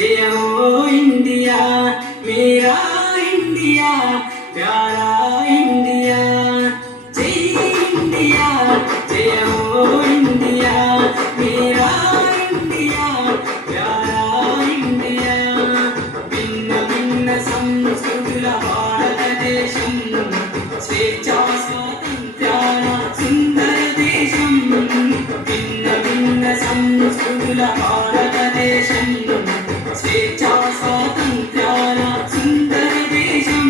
जय हो इंडिया मेरा इंडिया प्यारा इंडिया जय इंडिया जय हो इंडिया मेरा इंडिया प्यारा इंडिया भिन्न भिन्न संस्कृतुल भारतदेशं स्वेच्छा स्वातंत्र्याण सुंदर देशं भिन्न भिन्न संस्कृतुल भारतदेशं स्वेच्छा स्वातंत्र्याण सुंदर देशं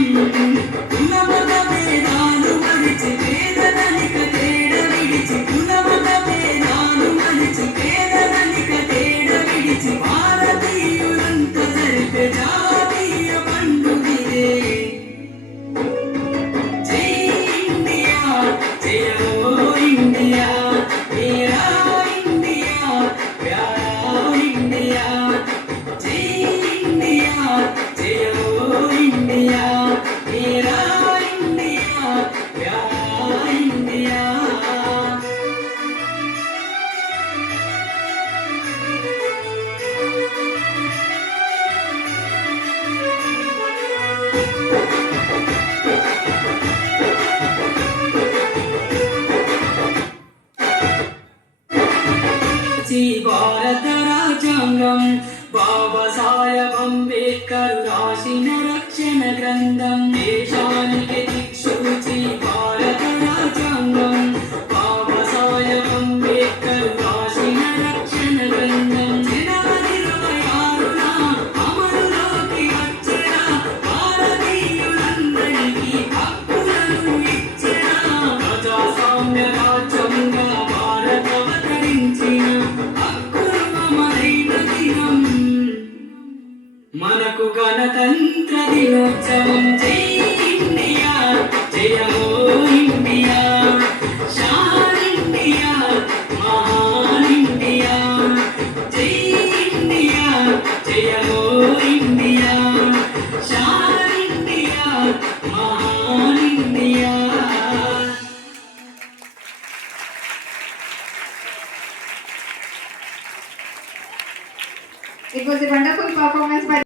कुलमत भेदालु मरिచి పేదదలిక తేడ విడిచి కులమత భేదాలు మరిచి పేదదలిక తేడ విడిచి భారతీయులంత జరిపే జాతీయ పండుగిదే జై ఇండియా జయ హో ఇండియా మేరా ఇండియా ప్యారా ఇండియా జై ఇండియా జయ హో ఇండియా మేరా ఇండియా ప్యారా ఇండియా భారత రాజ్యాంగం బాబాసాహెబ్ అంబేద్కర్ రాసిన రక్షణ గ్రంథం దేశానికి దిక్సూచి భారత రాజ్యాంగం బాబాసాహెబ్ అంబేద్కర్ రాసిన రక్షణ గ్రంథం జనవరి 26న అమలులోకి వచ్చిన భారతీయులందరికీ హక్కులను ఇచ్చిన ప్రజాస్వామ్య రాజ్యంగా భారత అవతరించిన మనకు గణతంత్ర దినోత్సవం జై ఇండియా జయ హో ఇండియా షాన్ ఇండియా మహాన్ ఇండియా జై ఇండియా జయ హో ఇండియా షాన్ ఇండియా మహాన్ India. It was a wonderful performance by